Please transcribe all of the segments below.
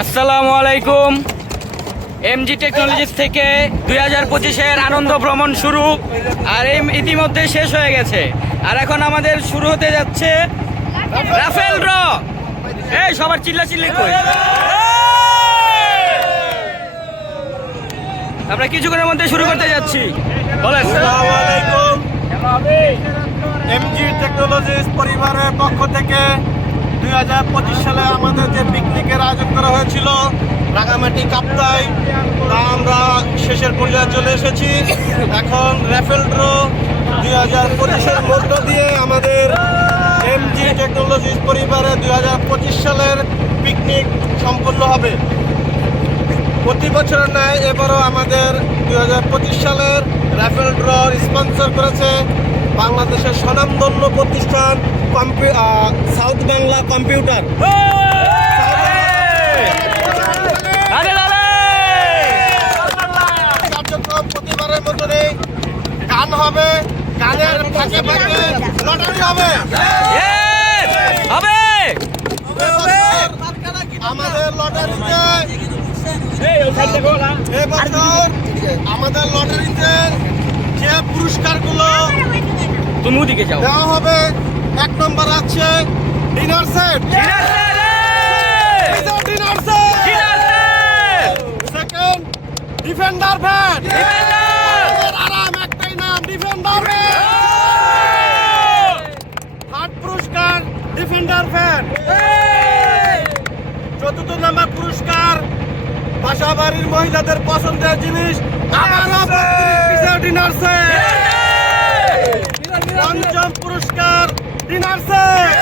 আসসালামু আলাইকুম। MG technologies থেকে 2025-এর আনন্দ ভ্রমণ শুরু, আর ইতিমধ্যে শেষ হয়ে গেছে। আর এখন আমাদের শুরু হতে যাচ্ছে রাফেল ড্র। এই সবার চিল্লাচিল্লি কই। আমরা কিছুক্ষণের মধ্যে শুরু করতে যাচ্ছি। বলেন। আসসালামু আলাইকুম। এমজি টেকনোলজিস পরিবারের পক্ষ থেকে 2025 সালে আমাদের যে পিকনিকের আয়োজন করা হয়েছিল রাঙামাটি কাপ্তাই, তা আমরা শেষের পর্যায়ে চলে এসেছি। এখন রাফেল ড্র 2025-এর মধ্য দিয়ে আমাদের এমজি টেকনোলজিস পরিবারের 2025 সালের পিকনিক সম্পন্ন হবে। প্রতি বছরের ন্যায় এবারও আমাদের 2025 সালের রাফেল ড্র স্পন্সর করেছে বাংলাদেশের স্বনামধন্য প্রতিষ্ঠান সাউথ বাংলা কম্পিউটার। কার্যক্রম প্রতিবারের মতনই গান হবে, গানের ফাঁকে ফাঁকে লটারি হবে। আমাদের লটারিতে এবছর আমাদের লটারিতে যে পুরস্কারগুলো দেওয়া হবে, 1 নম্বর আছে dinner set, second defender fan, আরাম একটাই নাম ডিফেন্ডার ফ্যান, থার্ড পুরস্কার ডিফেন্ডার ফ্যান, চতুর্থ নম্বর পুরস্কার বাসাবাড়ির মহিলাদের পছন্দের জিনিস ডিনার সেট, পঞ্চম পুরস্কার ডিনার সেট,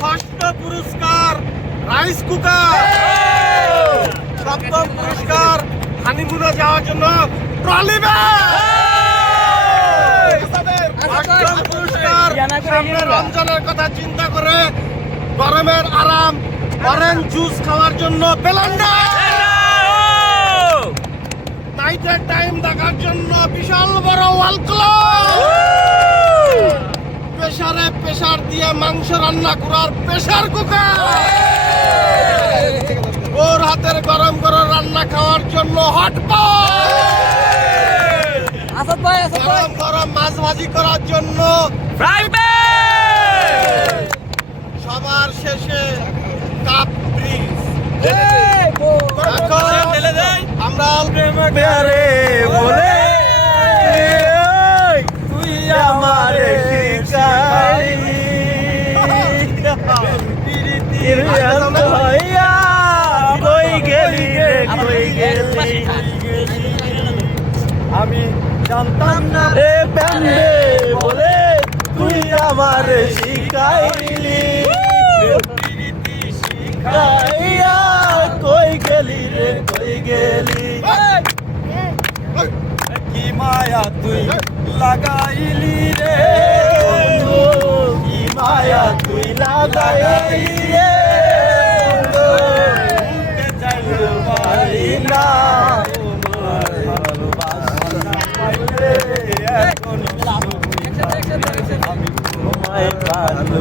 ষষ্ঠ পুরস্কার রাইস কুকার, সপ্তম পুরস্কার হানিমুনে যাওয়ার জন্য ট্রলি ব্যাগ, অষ্টম পুরস্কার সামনে রমজানের কথা চিন্তা করে গরমের আরাম অরেঞ্জ জুস খাওয়ার জন্য ব্লেন্ডার, নাইটের টাইম দেখার জন্য বিশাল বড় ওয়াল ক্লক, প্রেসার দিয়ে মাংস রান্না করার প্রেসার কুকার, ওর হাতের গরম গরম রান্না খাওয়ার জন্য হট পট, গরম গরম মাছ ভাজি করার জন্য ফ্রাই প্যান, সবার শেষে কাপ ফ্রিজ। আমরা প্যারে বলে তুই আমারে শিখাইলি, কই গেলি রে কই গেলি, আমি জানতাম না রে প্যান্ডে বলে তুই আমারে শিখাইলি, শিখাইয়া কই গেলি রে কই গেলি, কি মায়া তুই লাগাইলি রে, কি মায়া তুই লাগাইলি রে, চাইতে পারি না এখন আমি তোমায় ভালো।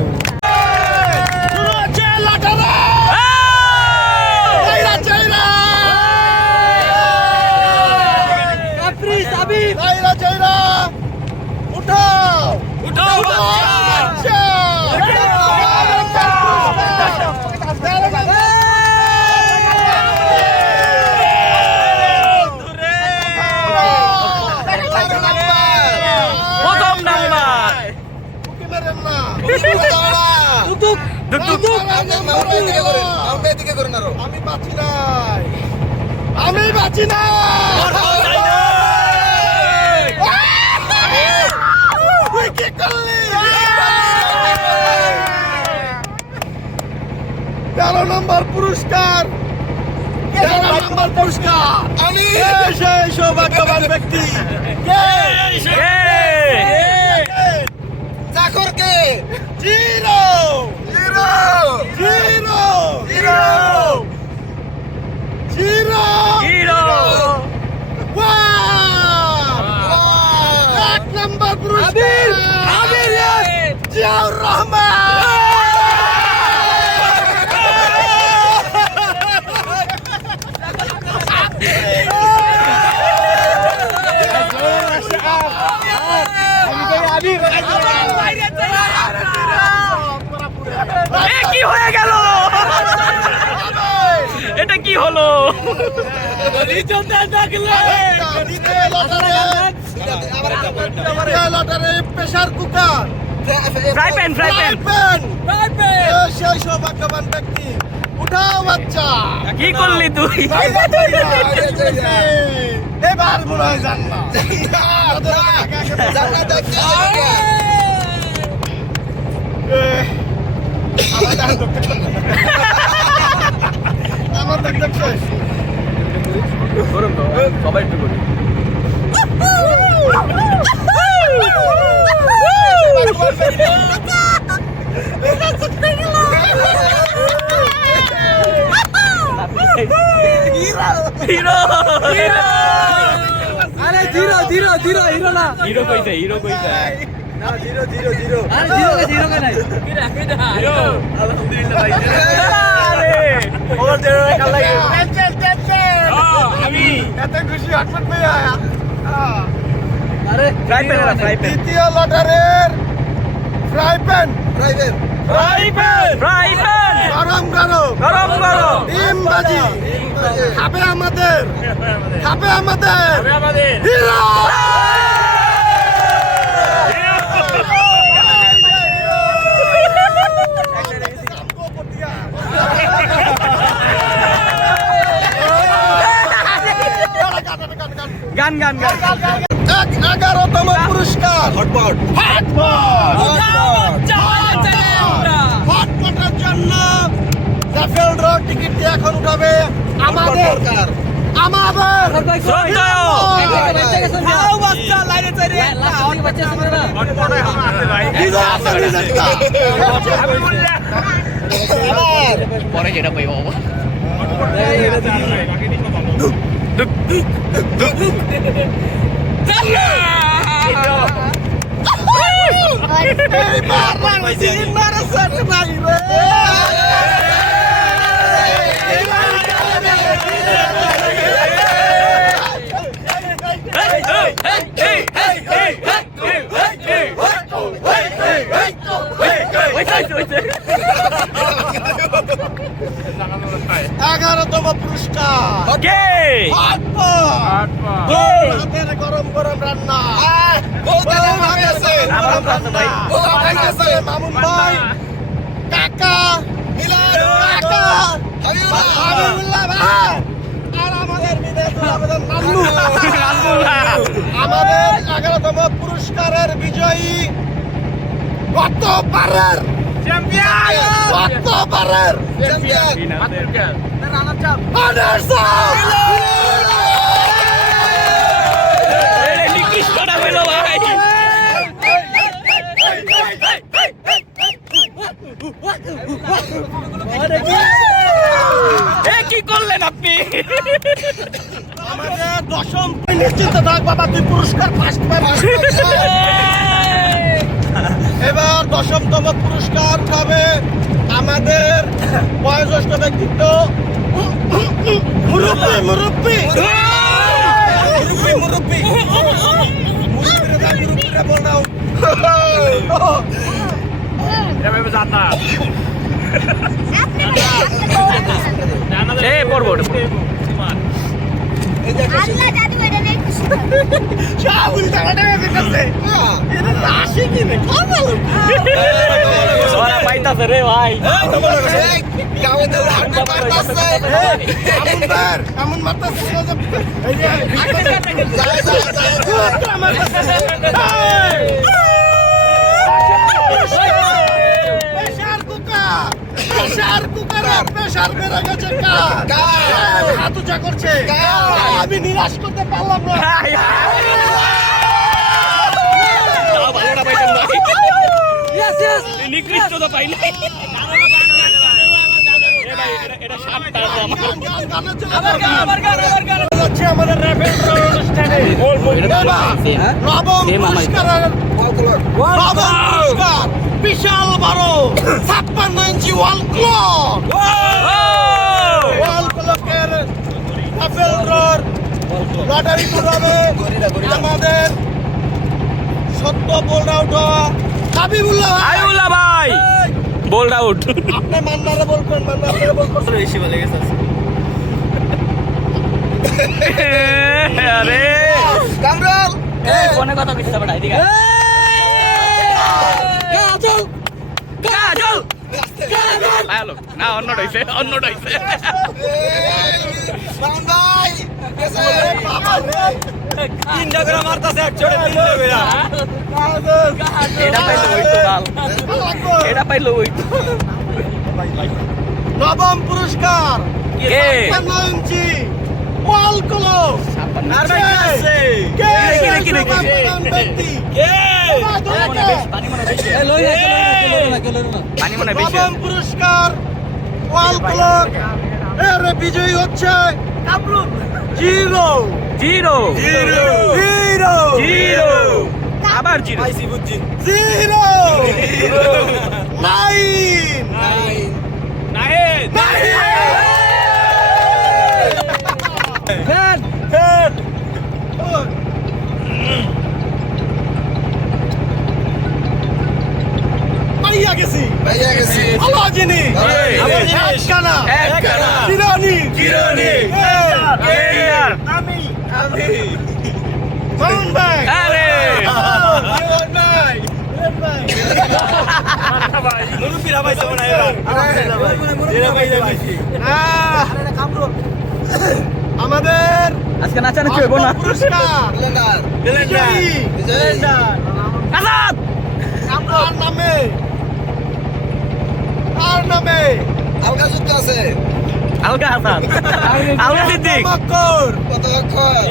আমি বাঁচি না, তুই কি করলি? 13 নম্বর পুরস্কার, 13 নম্বর পুরস্কার আমি সেই সৌভাগ্যবান ব্যক্তি চাকরকে zero zero zero zero zero zero 1 নম্বর পুরস্কার Ziaur Rahman. Lottery pressure cooker, fry pan সেই সৌভাগ্যবান ব্যক্তি। উঠাও বাচ্চা, কি করলি তুই? এবার মনে হয় জান্নাত। আমার দেখ শেষ। সবাই একটু করি। হিরো আরে হিরো না হিরো কইছে না জিরো আরে জিরো কে নাই আলহামদুলিল্লাহ ভাই। আরে ওর দেড় কাল লাগে। আমি এত খুশি হটপট পেয়ে আয়া। আরে ফ্রাই প্যান দ্বিতীয় লটারির ফ্রাই প্যান গরম ডিম ভাজি খাবে আমাদের হিরো। গান 11তম পুরস্কার হটপটের জন্য রাফেল ড্র টিকিট দিয়ে এখন উঠাবে আমাদের পরে যেটা পাইব এগারোতম পুরস্কার ওকে হাতের গরম রান্না মামুন ভাই কাকা হাবিবুল্লাহ ভাই আর আমাদের বিদেশি আবেদন নান্নু। আমাদের 11তম পুরস্কারের বিজয়ী গতবারের নিকৃষ্টটা হইল ভাই। কি করলেন আপনি? আমাদের 10ম নিশ্চিত থাক বাবা, তুই পুরস্কার ফার্স্ট পাবি। এবার 10মতম পুরস্কার হবে আমাদের বয়োজ্যেষ্ঠ ব্যক্তিত্ব মুরব্বী বনাও। পড়বো পাইতাছে রে ভাই। এমন মাত্রা প্রেসার বেড়ে গেছে, হাত উঁচা করছে, আমি নিরাশ করতে পারলাম না। নিকৃষ্টতা পাই নাই। আমাদের নবম পুরস্কার বিশাল বড় 56 ইঞ্চি ওয়াল ক্লকের লটারি করবে আমাদের সত্য বোল্ড আউট হাবিবুল্লাহ ভাই। Bold out. আপনি মান্নারে বলবেন, মান্নারে বলবেন বেশি বলে গেছে। আরে কামরুল ফোনে কথা কইছিস বড় এদিকে কাজল কাজল হ্যালো না অন্যটা হইছে বাবন ভাই তিনটা করে মারতাছে এক চড়ে তিনটা করে এটা পাইলো হইতো বাল এটা পাইলো হইতো নবম পুরস্কার কে 56 ইঞ্চি ওয়াল ক্লক আর ভাই আছে কে কি রে? ব্যক্তি কে পানি মনে বেশি লই না পানি মনে বেশি নবম পুরস্কার ওয়াল ক্লক এর বিজয়ী হচ্ছে কামরুল জিরো জিরো জিরো আবার জিরো জিরো নাইন ফ্যান পাইয়া গেছি ভাইয়া গেছি ভালো জিনিস এই, আমার এই, জিনিস কানা একখানা। জিরানি Player। আমি মাউন্ট ভাই আরে জিরান ভাই মুরুব্বিরা ভাই সব না এবার জিরা ভাই যাইছি আমাদের আজকে নাচানো কি হইব না পুরস্কার ব্লেন্ডার বিজয়ী আজাদ আর নামে আলগা যুদ্ধ আছে আলগা হাসান আলগা সিদ্দিক মক্কর কত অক্ষর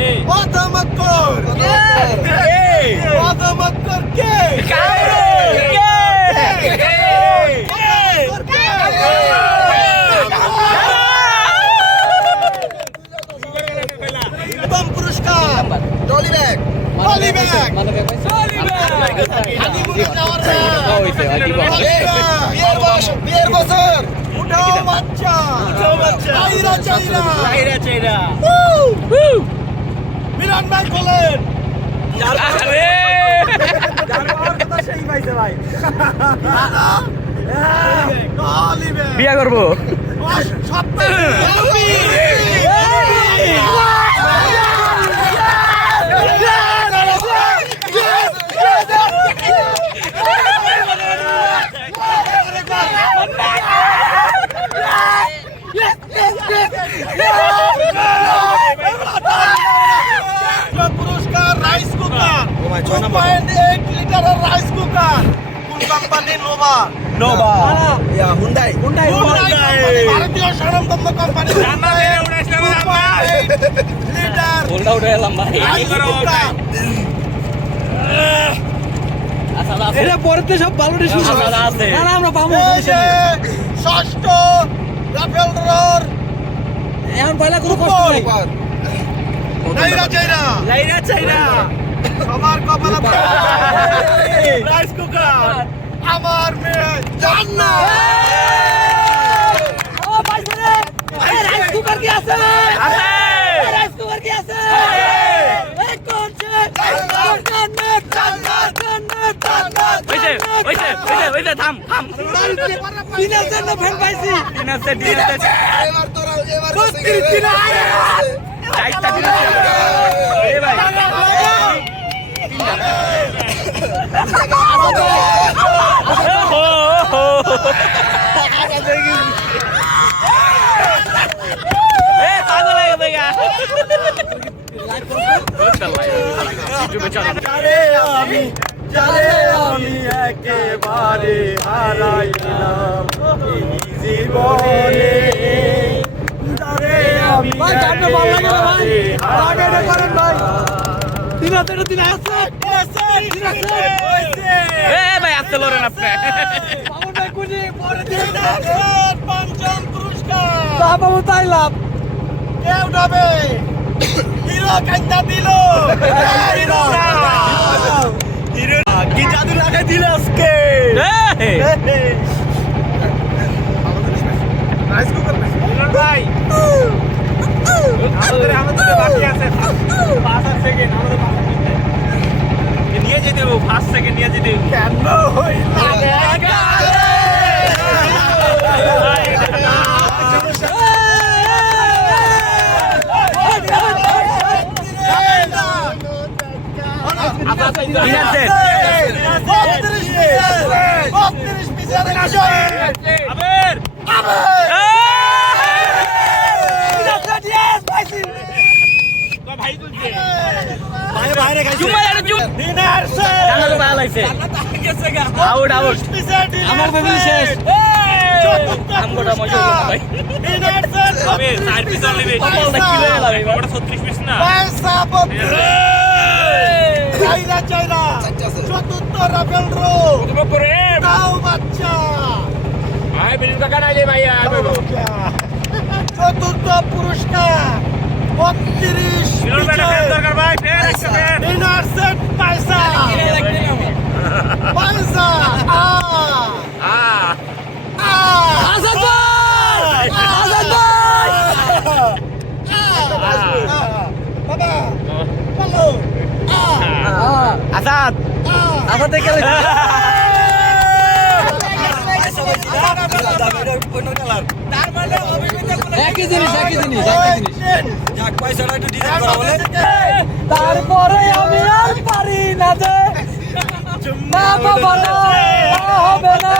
মক্কর কত অক্ষর মক্কর কে প্রথম পুরস্কার ট্রলি ব্যাগ টলি ব্যাগ হানিমুনে যাওয়ার না বিয়ের বছর উঠাও বাচ্চা চাইরা বিরাট ভাই বলেন আরে টলি ব্যাগ বিয়া করবো পুরস্কার রাইস কুকার 2.8 লিটারের রাইস কুকার কোন কোম্পানি নোভা হুন্ডাই ভারতীয় স্বনামধন্য কোম্পানি লিটার ওলটা উঠে এলাম ভাই রাইস কুকার এটা পরেতে সব ভালোটি শুরু আলাদা আছে। না আমরা পাবো এই যে ষষ্ঠ রাফেল রোর এখন পয়লা কোনো কষ্ট নাই লাইরা চাইরা সবার কপালে রাইস কুকার আমার মেয়ে জান্নাত ও পাইছে রে এই রাইস কুকার কি আছে আছে রাইস কুকার কি আছে এই কোনছে ওইছে থাম দিনের জন্য ফ্যান পাইছি দিনাছে এবার তোরা এবার চাইটা এ ভাই এ পাগল হয়ে গেছে গা ইউটিউবে চ্যানেল যারে আমি একেবারে হারাইলাম এই জীবনে যারে আমি ভাই, গানটা ভালো লাগে না ভাই। গানটা করেন ভাই দিন আছে এ ভাই আসতে লড়েন আপনি পাবন ভাই কোনি পরে দিন পঞ্চম পুরস্কার বাবা তাইলাম কে উঠাবে হিরো কান্দা দিল হিরো কি জাদু লাগাই দিল আজকে রাইস কুকার ভাই আমাদের বাকি আছে 5 সেকেন্ড আমাদের 5 সেকেন্ড নিয়ে যেতে হবে 5 সেকেন্ড নিয়ে যেতে হবে কেন হইলা পাইছে আউট আউট আমার বেগুলি শেষ আমগোটা মজা করতে ভাই তবে 4 পিস অনলি বেশি কপালটা কি হয়ে গেল এবার ওটা 36 পিস না চতুর্থ রাফেল রো তুমি করে তাও বাচ্চা আয় বিলিং টাকা নাই রে ভাইয়া চতুর্থ পুরস্কার 32 মিলন ভাই ফের দরকার ভাই ফের একটা ফের ডিনার সেট পয়সা পয়সা আজাদ ভাই আজাদ ভাই বাবা হ্যালো আজাদ আজাদ দেখে একই জিনিস তারপরে আমি আর পারি না যে মা বাবা হবে না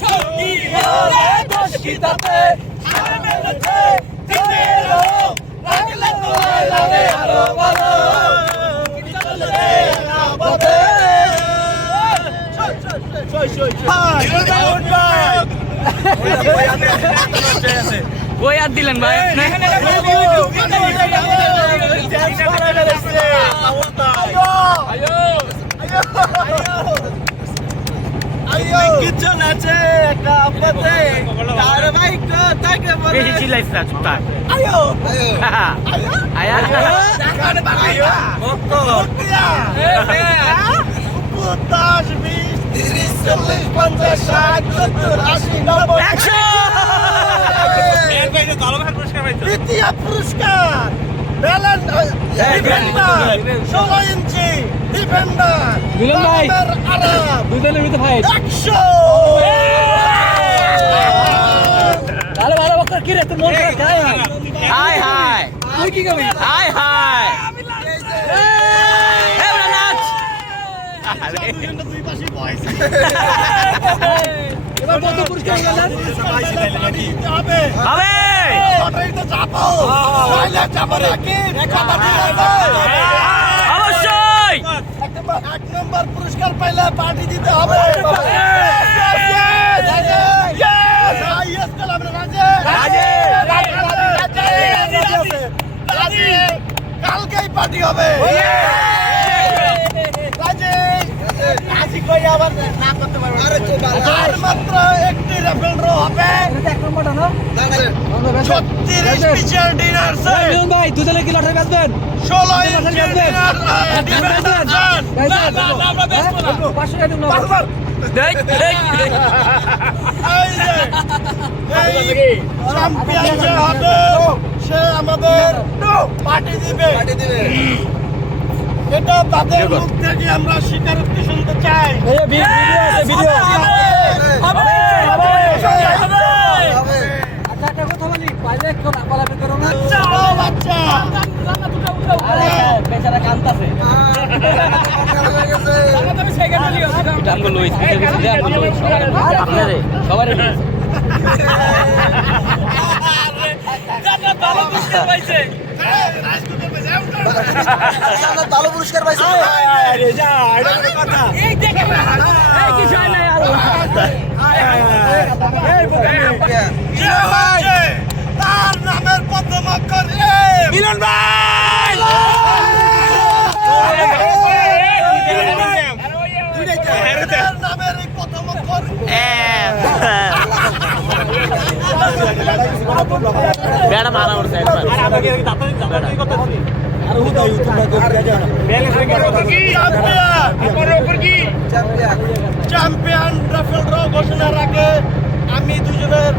সত্যি হলে দোষ কি তাতে লাগলে তো লাগে আরো ভালো বই আর দিলেন ভাই কিছু আছে একটা আপদে তার ভাই তাকে বলে বেশি চিল্লাইছ না চুপ থাক আয়ো আয়া দেখানে বাগাইয়া মক্তো দিয়া 10 20 30 40 50 60 70 80 90 এর ভাই যে ভালো পুরস্কার পাইছো দ্বিতীয় পুরস্কার ব্যালেন্স ডিফেন্ডার 16 ইঞ্চি ডিফেন্ডার মিলন ভাই। আরাম দুজনের ভিতরে ফাইট 100 ভালো ভালো বকর কি রে তোর মন খারাপ যায় হাই হাই তুই কি করবি হাই হাই এই ওরা নাচ দুই পাশে বয়স এবার কত পুরস্কার গেলেন হবে হবে লটারি তো চাপো তাহলে চাপো রাখি কথা ঠিক আছে অবশ্যই এক নম্বর পুরস্কার পাইলে পার্টি দিতে হবে কালকেই পার্টি হবে আর মাত্র একটি রেফেল ড্র হবে 36 পিচের ডিনার সেট ভাই দুজনে কি লটারি বেচবেন 16 ইঞ্চি ডিনার ডিফেন্ডার দেখ দেখ চ্যাম্পিয়ন যে হবে সে আমাদের পার্টি দিবে এটা তাদের মুখ থেকে আমরা স্বীকারোক্তি শুনতে চাই ভিডিও আছে ভিডিও বাচ্চা বেচারা কান্তাছে সবাই ভালো পুরস্কার পাইছে যে হচ্ছে তার নামের প্রথম অক্ষর মিলন ভাই তার নামের এই প্রথম অক্ষর বেড়া মারা উঠছে চ্যাম্পিয়ন রাফেল ড্র ঘোষণার আগে আমি দুজনের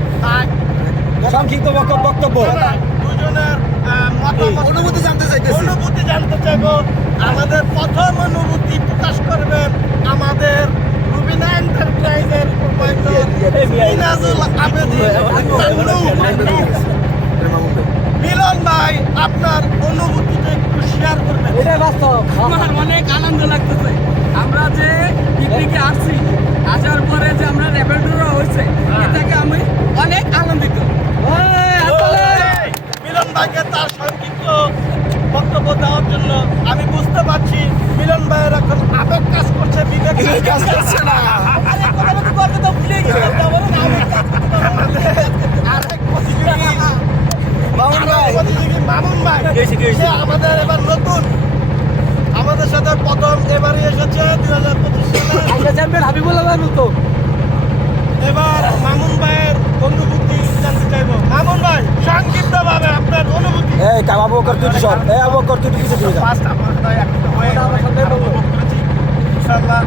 সংক্ষিপ্ত বক্তব্য দুজনের মতামত অনুভূতি জানতে চাইতেছি অনুভূতি জানতে চাইবো আমাদের প্রথম অনুভূতি প্রকাশ করবেন আমাদের রুবিনা এন্টারপ্রাইজের প্রোপাইটার মিনাজুল আবেদিন মিলন ভাই আপনার অনুভূতিটা একটু শেয়ার করবেন এটা বাস্তব আমার অনেক আনন্দ লাগতেছে আমরা যে পিকনিকে আসছি আসার পরে যে আমরা রেবেলডোরা হয়েছে এটাকে আমি অনেক আনন্দিত মিলন ভাইকে তার সংক্ষিপ্ত বক্তব্য বক্তব্য দেওয়ার জন্য। আমি বুঝতে পারছি মিলন ভাইয়ের এখন আবেগ কাজ করছে, বিবেক কাজ করছে না। আরেক প্রতিযোগী মামুন ভাই, সে আমাদের এবার নতুন, আমাদের সাথে প্রথম এবারই এসেছে 2025 সালে। হাবিবুল্লাহ ভাই তো এবার মামুন ভাইয়ের অনুভূতি জানতে চাইবো। মামুন ভাই, সংক্ষিপ্ত ভাবে আপনার অনুভূতি। এই কাবাবো করতে দিছ এই আবো করতে দিছ তুই ফার্স্ট আমার নয় একটা হয়ে ইনশাআল্লাহ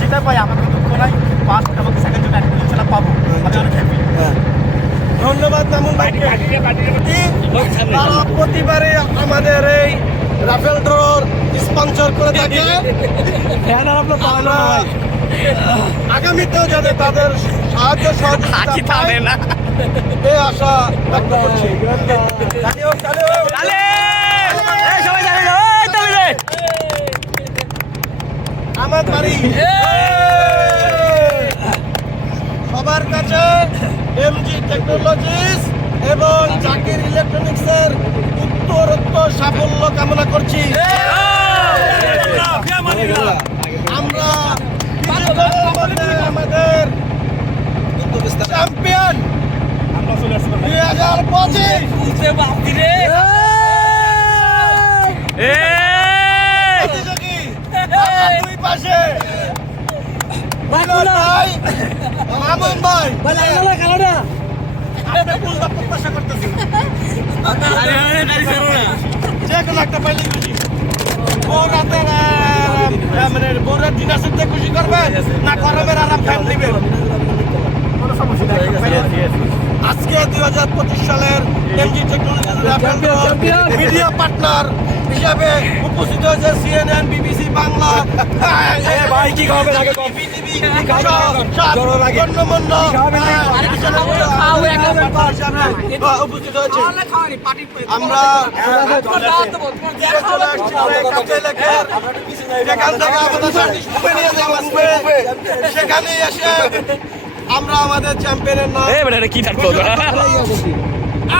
যেটা পাই আমাদের দুঃখ নাই। ফার্স্ট এবং সেকেন্ড জন্য একটা ইনশাআল্লাহ পাবো, আমি অনেক হ্যাপি। ধন্যবাদ মামুন ভাইকে। তারা প্রতিবারে আমাদের এই রাফেল ড্রর স্পন্সর করে থাকে। আমরা আগামীতেও যাতে তাদের সাহায্য সহযোগিতা পাই, এই আশা ব্যক্ত করছি। তালে! এই সবাই তালে দাও, এই তালে দে! আমার বাড়ি সবার কাছে এমজি টেকনোলজিস এবং জাকির ইলেকট্রনিক্সের উত্তরোত্তর সাফল্য কামনা করছি। আমরা আমাদের চ্যাম্পিয়ন 2025 এই! প্রতিযোগী আমার দুই পাশে মিলন ভাই, মামুন ভাই। আপনি বুঝতে প্রত্যাশা করতেছি যে কোনো একটা পাইলে খুশি। বৌরাতের মানে বৌরাত দিন আসতে খুশি করবে না গরমের আরাম ফ্যান দিবে, কোনো সমস্যা নাই। আজকে 2025 সালের এমজি টেকনোলজি মিডিয়া পার্টনার হিসাবে উপস্থিত হয়েছে সিএনএন, বিবিসি বাংলা, ভাই কি খাবেন আগে কম গণ্যমান্য উপস্থিত হয়েছে। আমরা চলে আসছি যেখান থেকে আমাদের সেখানে এসে আমরা আমাদের চ্যাম্পিয়নের নাম এই বেটা, এটা কি থাকতো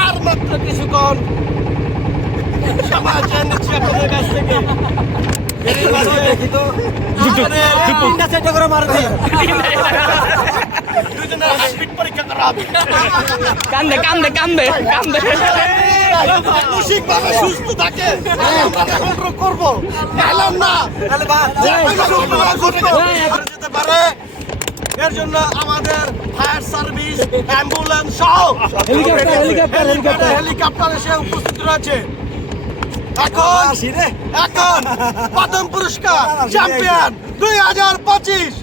আর মাত্র কিছুক্ষণ সমাজ জানিয়ে নিচ্ছি আপনাদের কাছ থেকে। এরই মাঝে দুজনের হাইস্পিড পরীক্ষা করা হবে। কান্দে কান্দে কান্দে কান্দে মানসিকভাবে সুস্থ থাকে আমরা কন্ট্রোল করবো, এলাম না যেতে পারে। এর জন্য আমাদের ফায়ার সার্ভিস, অ্যাম্বুলেন্স সহ হেলিকপ্টার এসে উপস্থিত রয়েছে। এখন প্রথম পুরস্কার চ্যাম্পিয়ন 2025।